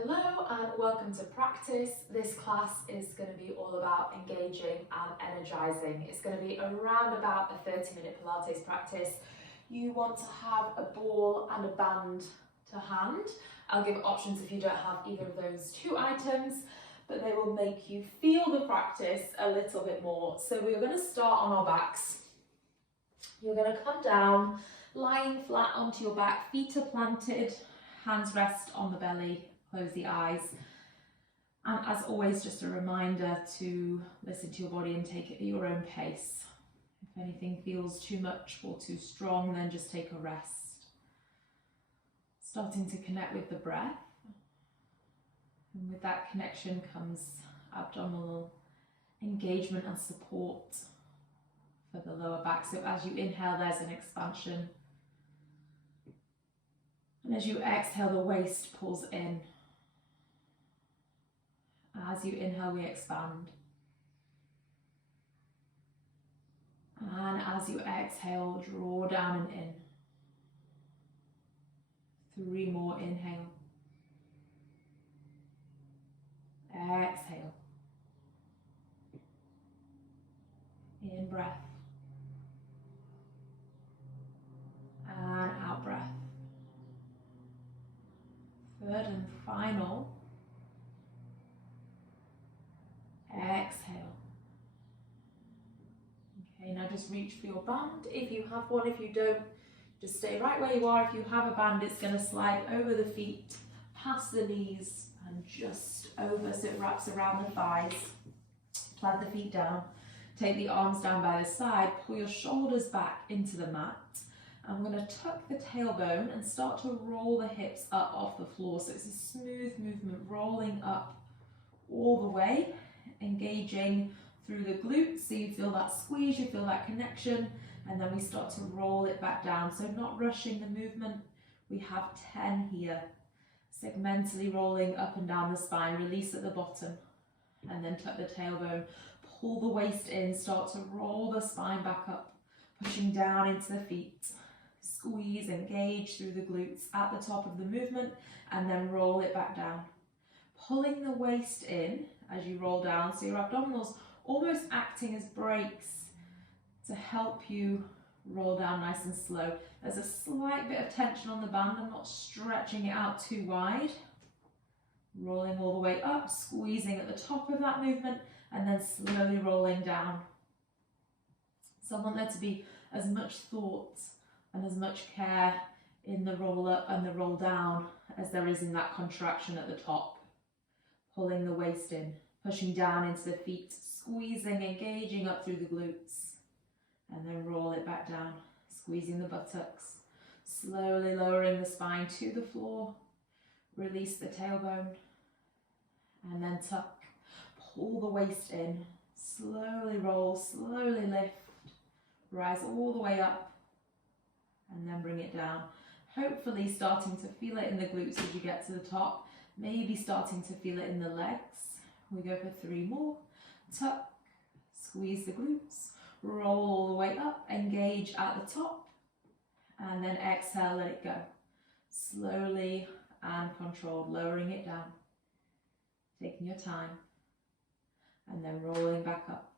Hello and welcome to practice. This class is going to be all about engaging and energizing. It's going to be around about a 30-minute Pilates practice. You want to have a ball and a band to hand. I'll give options if you don't have either of those two items, but they will make you feel the practice a little bit more. So we're going to start on our backs. You're going to come down, lying flat onto your back, feet are planted, hands rest on the belly. Close the eyes, and as always, just a reminder to listen to your body and take it at your own pace. If anything feels too much or too strong, then just take a rest. Starting to connect with the breath, and with that connection comes abdominal engagement and support for the lower back. So as you inhale, there's an expansion, and as you exhale, the waist pulls in. As you inhale, we expand. And as you exhale, draw down and in. 3 more, inhale. Exhale. In breath. And out breath. Third and final. Exhale. Okay, now just reach for your band if you have one. If you don't, just stay right where you are. If you have a band, it's going to slide over the feet, past the knees, and just over so it wraps around the thighs. Plant the feet down. Take the arms down by the side. Pull your shoulders back into the mat. I'm going to tuck the tailbone and start to roll the hips up off the floor. So it's a smooth movement, rolling up all the way. Engaging through the glutes, so you feel that squeeze, you feel that connection, and then we start to roll it back down. So not rushing the movement. We have 10 here. Segmentally rolling up and down the spine, release at the bottom, and then tuck the tailbone, pull the waist in, start to roll the spine back up, pushing down into the feet. Squeeze, engage through the glutes at the top of the movement, and then roll it back down. Pulling the waist in as you roll down, so your abdominals almost acting as brakes to help you roll down nice and slow. There's a slight bit of tension on the band. I'm not stretching it out too wide. Rolling all the way up, squeezing at the top of that movement, and then slowly rolling down. So I want there to be as much thought and as much care in the roll up and the roll down as there is in that contraction at the top. Pulling the waist in, pushing down into the feet, squeezing, engaging up through the glutes, and then roll it back down, squeezing the buttocks, slowly lowering the spine to the floor, release the tailbone, and then tuck, pull the waist in, slowly roll, slowly lift, rise all the way up, and then bring it down. Hopefully starting to feel it in the glutes as you get to the top. Maybe starting to feel it in the legs. We go for 3 more. Tuck, squeeze the glutes, roll all the way up, engage at the top, and then exhale, let it go. Slowly and controlled, lowering it down, taking your time, and then rolling back up.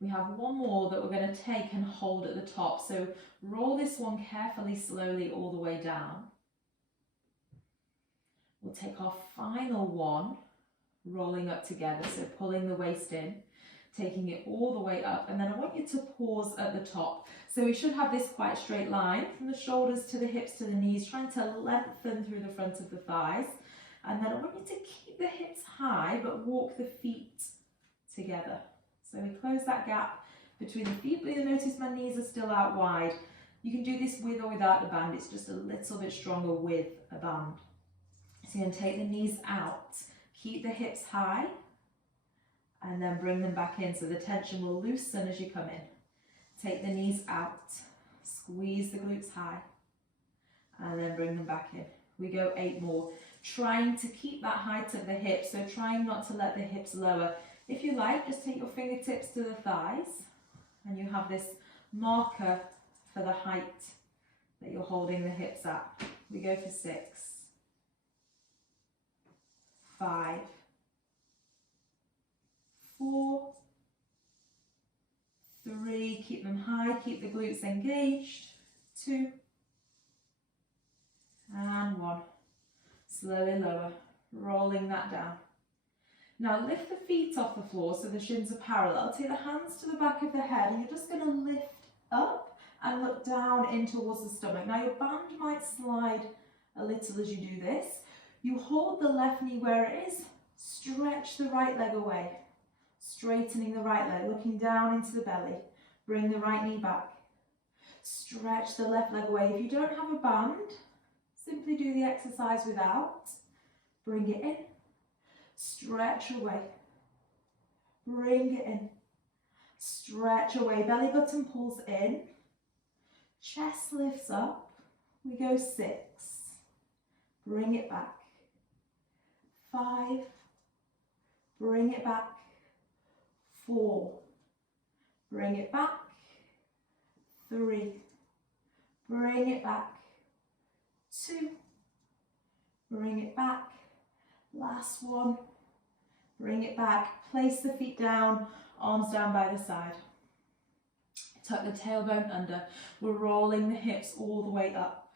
We have 1 more that we're going to take and hold at the top. So roll this one carefully, slowly all the way down. We'll take our final one, rolling up together, so pulling the waist in, taking it all the way up, and then I want you to pause at the top. So we should have this quite straight line from the shoulders to the hips to the knees, trying to lengthen through the front of the thighs. And then I want you to keep the hips high, but walk the feet together. So we close that gap between the feet, but you'll notice my knees are still out wide. You can do this with or without the band, it's just a little bit stronger with a band. So you're going to take the knees out, keep the hips high, and then bring them back in so the tension will loosen as you come in. Take the knees out, squeeze the glutes high, and then bring them back in. We go 8 more, trying to keep that height of the hips, so trying not to let the hips lower. If you like, just take your fingertips to the thighs, and you have this marker for the height that you're holding the hips at. We go for 6, 5, 4, 3, keep them high, keep the glutes engaged, 2, and 1. Slowly lower, rolling that down. Now lift the feet off the floor so the shins are parallel. Take the hands to the back of the head and you're just going to lift up and look down in towards the stomach. Now your band might slide a little as you do this. You hold the left knee where it is, stretch the right leg away, straightening the right leg, looking down into the belly. Bring the right knee back. Stretch the left leg away. If you don't have a band, simply do the exercise without. Bring it in. Stretch away. Bring it in. Stretch away. Belly button pulls in. Chest lifts up. We go 6. Bring it back. 5. Bring it back. 4. Bring it back. 3. Bring it back. 2. Bring it back. Last one. Bring it back. Place the feet down, arms down by the side. Tuck the tailbone under. We're rolling the hips all the way up.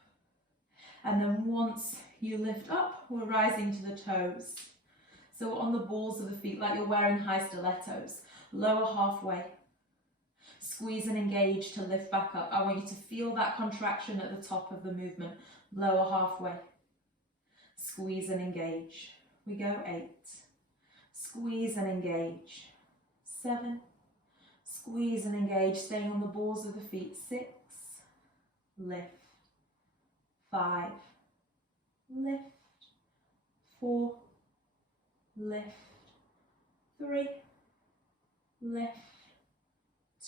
And then once you lift up, we're rising to the toes. So on the balls of the feet, like you're wearing high stilettos. Lower halfway. Squeeze and engage to lift back up. I want you to feel that contraction at the top of the movement. Lower halfway. Squeeze and engage. We go 8. Squeeze and engage. 7. Squeeze and engage, staying on the balls of the feet. 6. Lift. 5. Lift. 4. Lift. 3. Lift.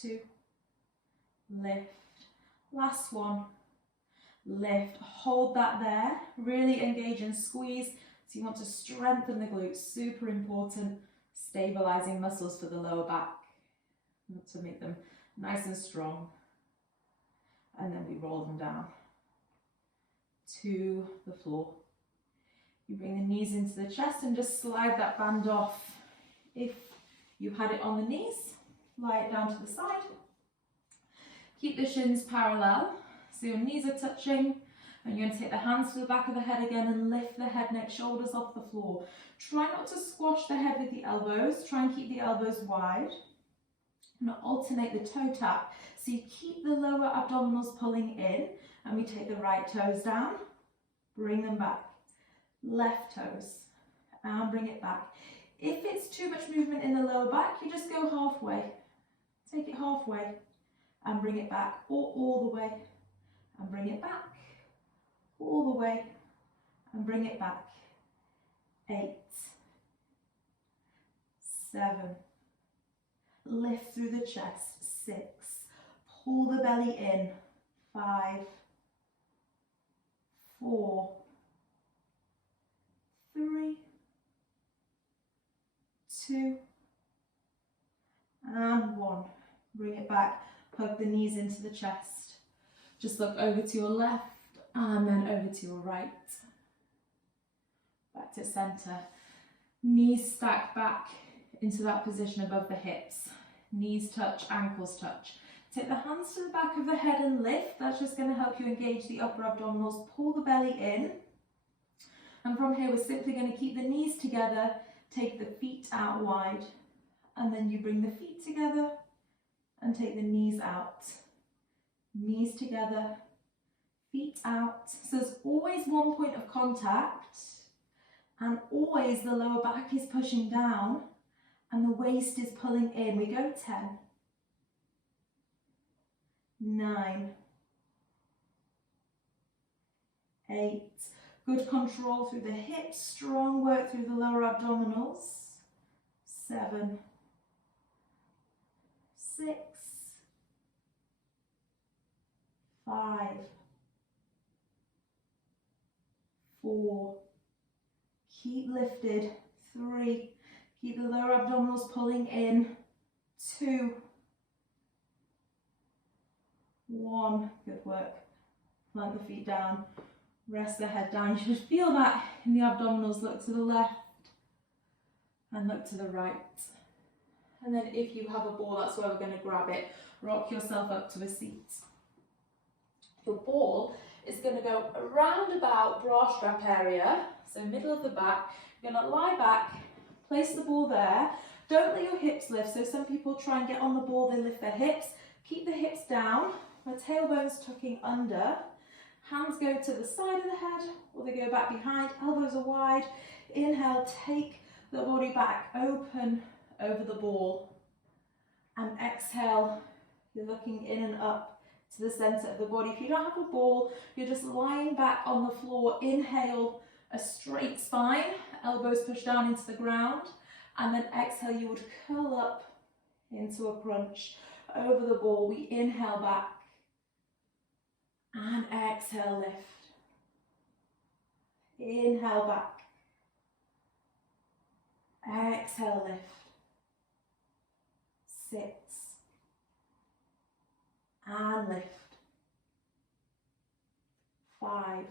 2. Lift. Last one. Lift. Hold that there. Really engage and squeeze. So you want to strengthen the glutes. Super important. Stabilizing muscles for the lower back. You want to make them nice and strong. And then we roll them down to the floor. You bring the knees into the chest and just slide that band off. If you had it on the knees, lie it down to the side. Keep the shins parallel, so your knees are touching, and you're going to take the hands to the back of the head again and lift the head, neck, shoulders off the floor. Try not to squash the head with the elbows. Try and keep the elbows wide. And alternate the toe tap, so you keep the lower abdominals pulling in, and we take the right toes down, bring them back. Left toes, and bring it back. If it's too much movement in the lower back, you just go halfway. Take it halfway and bring it back, or all the way and bring it back, all the way and bring it back. 8, 7, lift through the chest. 6, pull the belly in. 5, 4, 3, 2, and 1. Bring it back, hug the knees into the chest. Just look over to your left and then over to your right. Back to center. Knees stack back into that position above the hips. Knees touch, ankles touch. Take the hands to the back of the head and lift. That's just going to help you engage the upper abdominals. Pull the belly in. And from here, we're simply going to keep the knees together, take the feet out wide, and then you bring the feet together and take the knees out. Knees together, feet out. So there's always one point of contact, and always the lower back is pushing down and the waist is pulling in. We go 10, 9, 8. Good control through the hips, strong work through the lower abdominals. 7, 6, 5, 4, keep lifted. 3, keep the lower abdominals pulling in. 2, 1, good work. Plant the feet down. Rest the head down. You should feel that in the abdominals. Look to the left and look to the right. And then if you have a ball, that's where we're going to grab it. Rock yourself up to a seat. Your ball is going to go around about bra strap area, so middle of the back. You're going to lie back, place the ball there. Don't let your hips lift. So some people try and get on the ball, they lift their hips. Keep the hips down, the tailbone's tucking under. Hands go to the side of the head, or they go back behind. Elbows are wide. Inhale, take the body back, open over the ball. And exhale, you're looking in and up to the center of the body. If you don't have a ball, you're just lying back on the floor. Inhale, a straight spine, elbows push down into the ground. And then exhale, you would curl up into a crunch over the ball. We inhale back and exhale, lift. Inhale back. Exhale, lift. 6 and lift. 5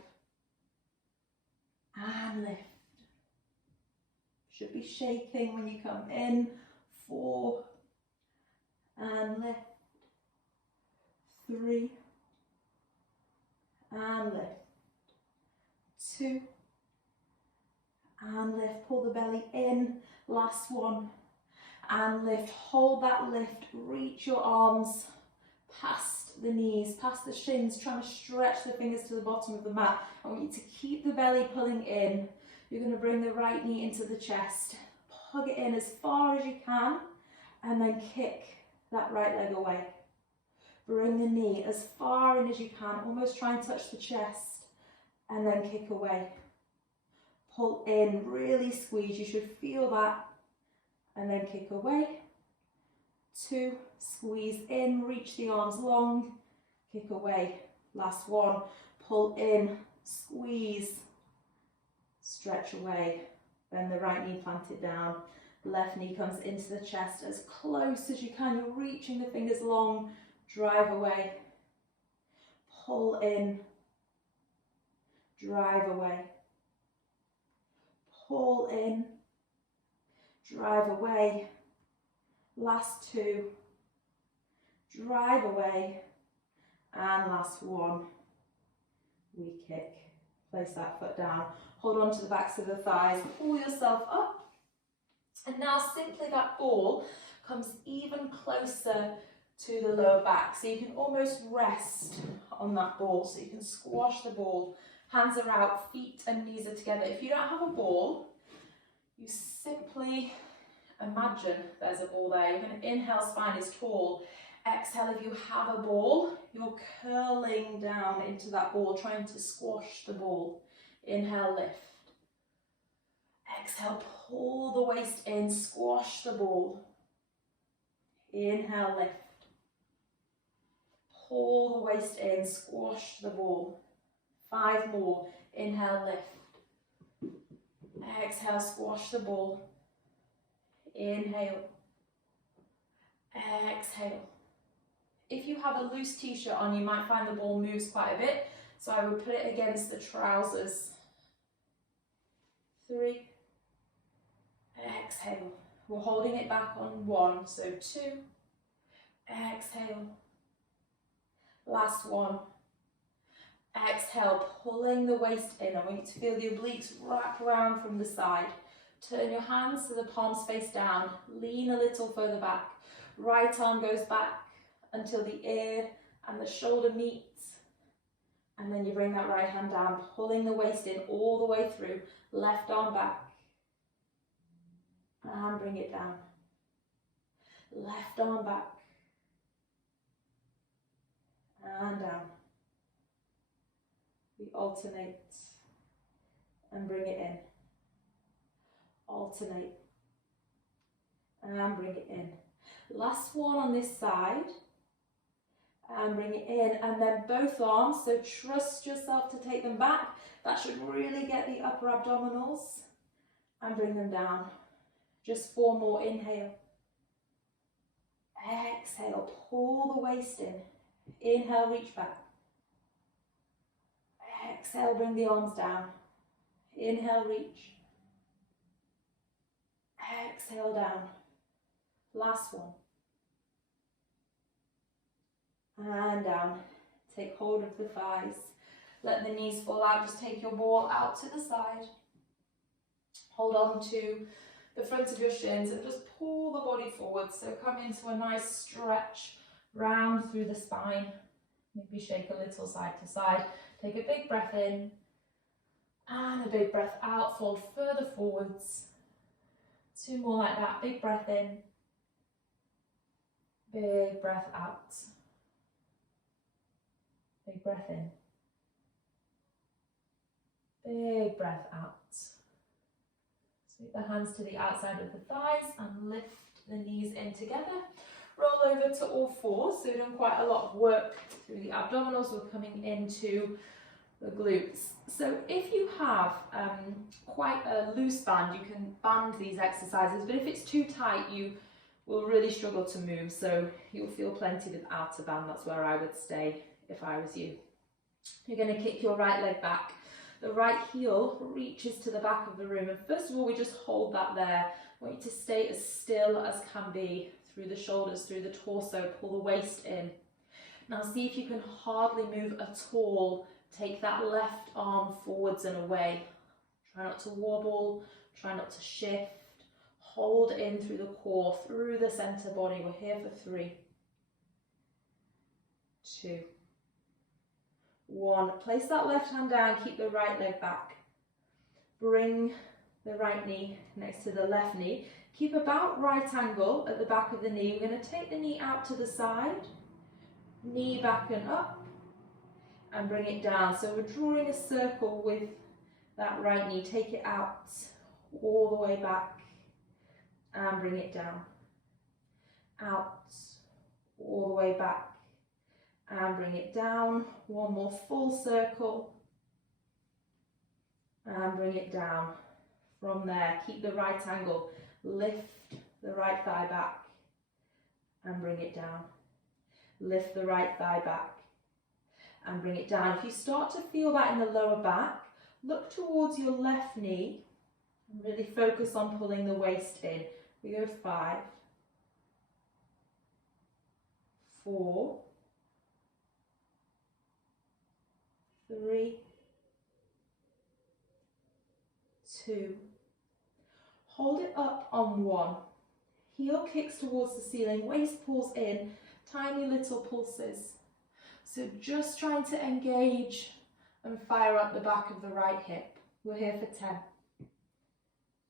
and lift. Should be shaking when you come in. 4 and lift. 3 and lift. 2 and lift. Pull the belly in. Last one and lift. Hold that lift. Reach your arms past the knees, past the shins, trying to stretch the fingers to the bottom of the mat. I want you to keep the belly pulling in. You're going to bring the right knee into the chest. Plug it in as far as you can and then kick that right leg away. Bring the knee as far in as you can, almost try and touch the chest and then kick away. Pull in, really squeeze, you should feel that, and then kick away. 2, squeeze in, reach the arms long, kick away. Last one, pull in, squeeze, stretch away. Then the right knee planted down, left knee comes into the chest as close as you can. You're reaching the fingers long, drive away. Pull in, drive away. Pull in, drive away. Last 2, drive away. And last one, we kick. Place that foot down. Hold on to the backs of the thighs. Pull yourself up. And now simply that ball comes even closer to the lower back. So you can almost rest on that ball. So you can squash the ball. Hands are out, feet and knees are together. If you don't have a ball, you simply imagine there's a ball there. You're going to inhale, spine is tall. Exhale, if you have a ball, you're curling down into that ball, trying to squash the ball. Inhale, lift. Exhale, pull the waist in, squash the ball. Inhale, lift. Pull the waist in, squash the ball. 5 more. Inhale, lift. Exhale, squash the ball. Inhale. Exhale. If you have a loose t-shirt on, you might find the ball moves quite a bit. So I would put it against the trousers. 3. Exhale. We're holding it back on 1. So 2. Exhale. Last one. Exhale, pulling the waist in. I want you to feel the obliques wrap around from the side. Turn your hands so the palms face down. Lean a little further back. Right arm goes back until the ear and the shoulder meet. And then you bring that right hand down, pulling the waist in all the way through. Left arm back. And bring it down. Left arm back. And down. We alternate and bring it in. Alternate and bring it in. Last one on this side and bring it in, and then both arms, so trust yourself to take them back. That should really get the upper abdominals, and bring them down. Just 4 more. Inhale. Exhale, pull the waist in. Inhale, reach back. Exhale, bring the arms down. Inhale, reach. Exhale down. Last one. And down. Take hold of the thighs. Let the knees fall out. Just take your ball out to the side. Hold on to the front of your shins and just pull the body forward. So come into a nice stretch round through the spine. Maybe shake a little side to side. Take a big breath in and a big breath out. Fold further forwards. 2 more like that. Big breath in. Big breath out. Big breath in. Big breath out. Sweep the hands to the outside of the thighs and lift the knees in together. Roll over to all fours. So we're doing quite a lot of work through the abdominals. We're coming into the glutes. So if you have quite a loose band, you can band these exercises, but if it's too tight, you will really struggle to move. So you'll feel plenty without a band. That's where I would stay if I was you. You're going to kick your right leg back. The right heel reaches to the back of the room. And first of all, we just hold that there. I want you to stay as still as can be through the shoulders, through the torso. Pull the waist in. Now see if you can hardly move at all. Take that left arm forwards and away. Try not to wobble. Try not to shift. Hold in through the core, through the center body. We're here for 3, 2, 1. Place that left hand down, keep the right leg back. Bring the right knee next to the left knee. Keep about right angle at the back of the knee. We're going to take the knee out to the side, knee back and up, and bring it down. So we're drawing a circle with that right knee. Take it out all the way back and bring it down. Out, all the way back. And bring it down. One more full circle. And bring it down. From there, keep the right angle. Lift the right thigh back. And bring it down. Lift the right thigh back. And bring it down. If you start to feel that in the lower back, look towards your left knee. And really focus on pulling the waist in. We go 5, 4, 3, 2, hold it up on 1, heel kicks towards the ceiling, waist pulls in, tiny little pulses. So just trying to engage and fire up the back of the right hip. We're here for 10,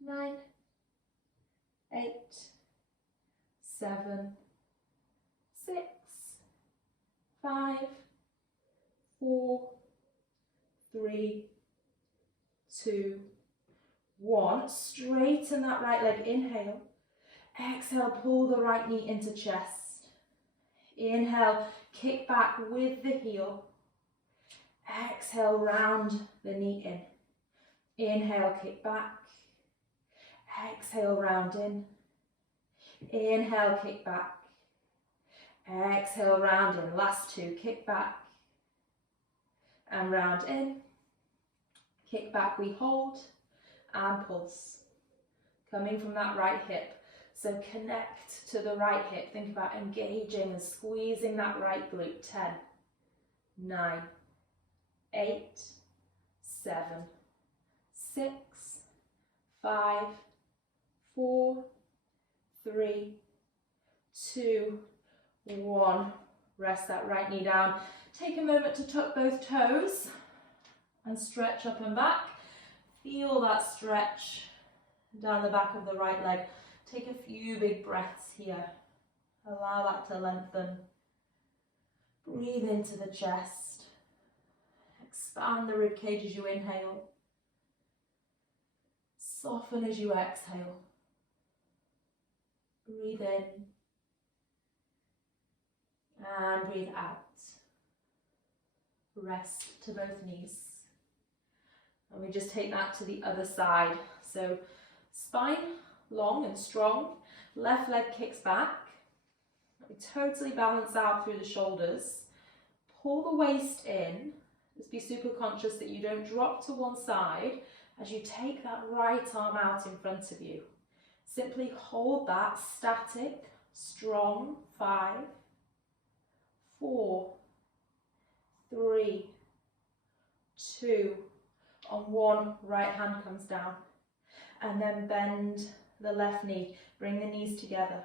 9, 8, 7, 6, 5, 4, 3, 2, 1. Straighten that right leg. Inhale. Exhale, pull the right knee into chest. Inhale, kick back with the heel. Exhale, round the knee in. Inhale, kick back. Exhale, round in. Inhale, kick back. Exhale, round in. Last 2, kick back. And round in. Kick back, we hold. And pulse. Coming from that right hip. So connect to the right hip. Think about engaging and squeezing that right glute. 10, 9, 8, 7, 6, 5, 4, 3, 2, 1. Rest that right knee down. Take a moment to tuck both toes and stretch up and back. Feel that stretch down the back of the right leg. Take a few big breaths here. Allow that to lengthen. Breathe into the chest. Expand the rib cage as you inhale. Soften as you exhale. Breathe in. And breathe out. Rest to both knees. And we just take that to the other side. So spine long and strong. Left leg kicks back. We totally balance out through the shoulders. Pull the waist in. Just be super conscious that you don't drop to one side as you take that right arm out in front of you. Simply hold that static, strong. 5, 4, 3, 2, on 1, right hand comes down. And then bend the left knee, bring the knees together.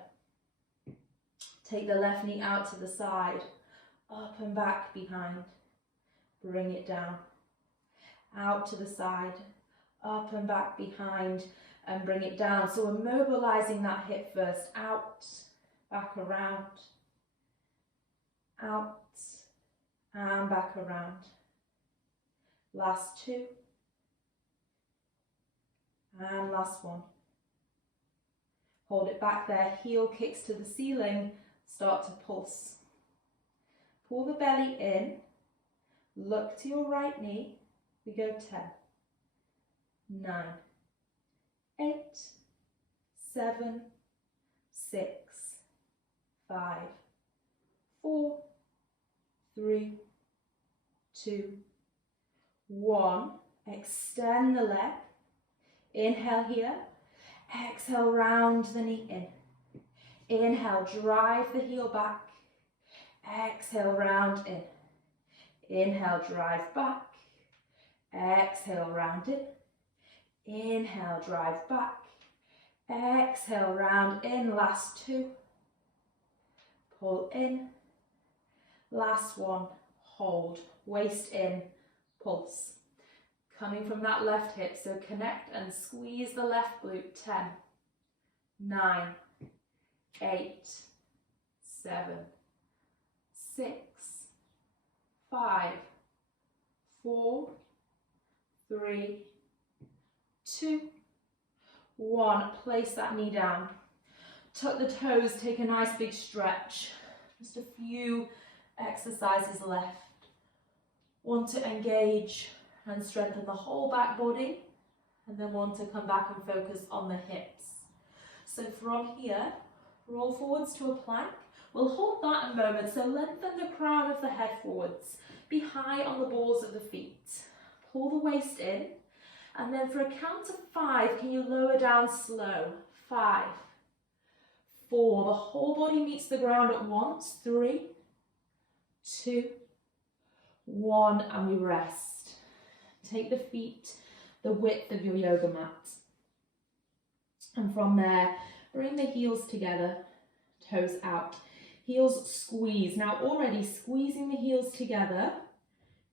Take the left knee out to the side, up and back behind. Bring it down, out to the side, up and back behind, and bring it down. So we're mobilizing that hip first, out, back around, out, and back around. Last 2. And last 1. Hold it back there, heel kicks to the ceiling, start to pulse. Pull the belly in, look to your right knee, we go 10, 9, 8, 7, 6, 5, 4, 3, 2, 1. Extend the leg. Inhale here. Exhale, round the knee in. Inhale, drive the heel back. Exhale, round in. Inhale, drive back. Exhale, round in. Inhale, drive back. Exhale, round in. Last 2. Pull in. Last 1. Hold. Waist in. Pulse. Coming from that left hip, so connect and squeeze the left glute. 10, 9, 8, 7, 6, 5, 4, 3, 2, 1. Place that knee down. Tuck the toes, take a nice big stretch. Just a few exercises left. Want to engage and strengthen the whole back body, and then want to come back and focus on the hips. So from here, roll forwards to a plank. We'll hold that a moment, so lengthen the crown of the head forwards. Be high on the balls of the feet. Pull the waist in, and then for a count of 5, can you lower down slow? 5, 4, the whole body meets the ground at once. 3, 2, 1, and we rest. Take the feet the width of your yoga mat. And from there, bring the heels together, toes out. Heels squeeze. Now already squeezing the heels together,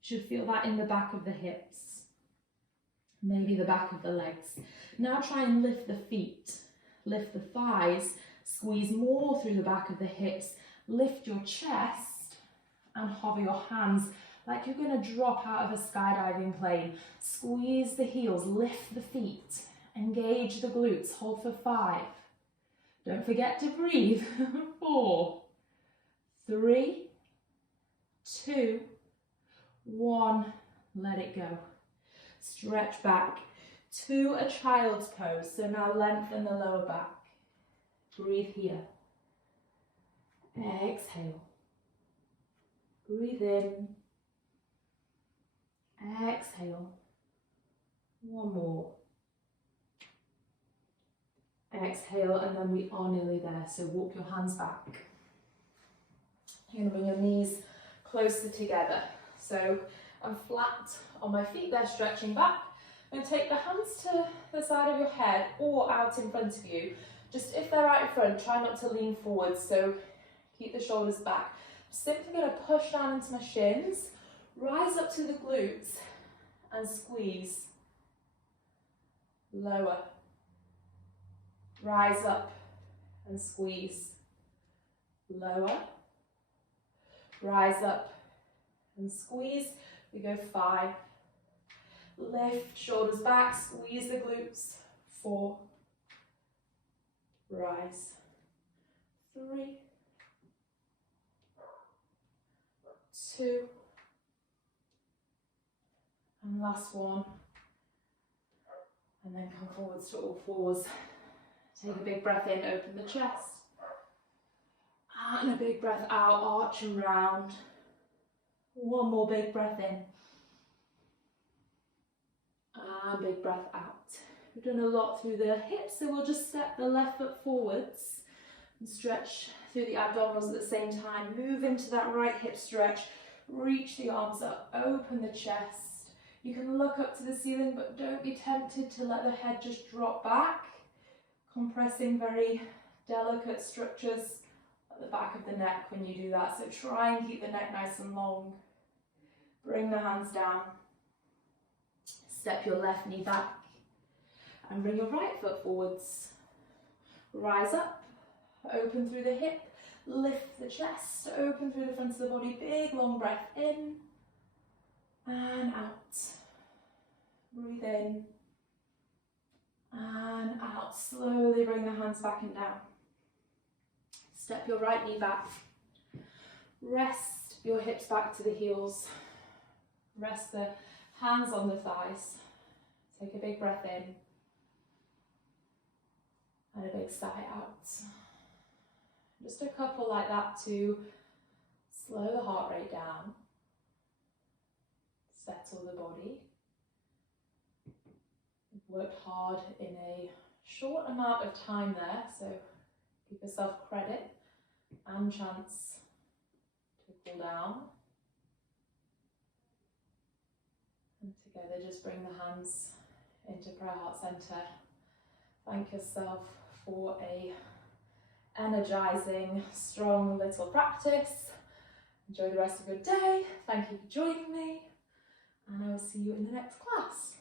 you should feel that in the back of the hips. Maybe the back of the legs. Now try and lift the feet. Lift the thighs. Squeeze more through the back of the hips. Lift your chest and hover your hands like you're going to drop out of a skydiving plane. Squeeze the heels, lift the feet, engage the glutes, hold for 5. Don't forget to breathe. 4, 3, 2, 1, let it go. Stretch back to a child's pose. So now lengthen the lower back. Breathe here. Exhale. Breathe in. Exhale. 1 more. Exhale, and then we are nearly there. So walk your hands back. You're going to bring your knees closer together. So I'm flat on my feet, they're stretching back. I'm going to take the hands to the side of your head or out in front of you. Just if they're right in front, try not to lean forward. So keep the shoulders back. I'm simply going to push down into my shins. Rise up to the glutes and squeeze. Lower. Rise up and squeeze. Lower. Rise up and squeeze. We go 5. Lift, shoulders back, squeeze the glutes. 4. Rise. 3. 2. And last 1. And then come forwards to all fours. Take a big breath in, open the chest. And a big breath out, arch and round. 1 more big breath in. And big breath out. We've done a lot through the hips, so we'll just step the left foot forwards and stretch through the abdominals at the same time. Move into that right hip stretch. Reach the arms up, open the chest. You can look up to the ceiling, but don't be tempted to let the head just drop back. Compressing very delicate structures at the back of the neck when you do that. So try and keep the neck nice and long. Bring the hands down. Step your left knee back and bring your right foot forwards. Rise up, open through the hip, lift the chest, open through the front of the body. Big long breath in and out. Breathe in and out. Slowly bring the hands back and down. Step your right knee back. Rest your hips back to the heels. Rest the hands on the thighs. Take a big breath in and a big sigh out. Just a couple like that to slow the heart rate down. Settle the body. You've worked hard in a short amount of time there, so give yourself credit and chance to cool down. And together just bring the hands into prayer heart center. Thank yourself for a energizing, strong little practice. Enjoy the rest of your day. Thank you for joining me, and I will see you in the next class.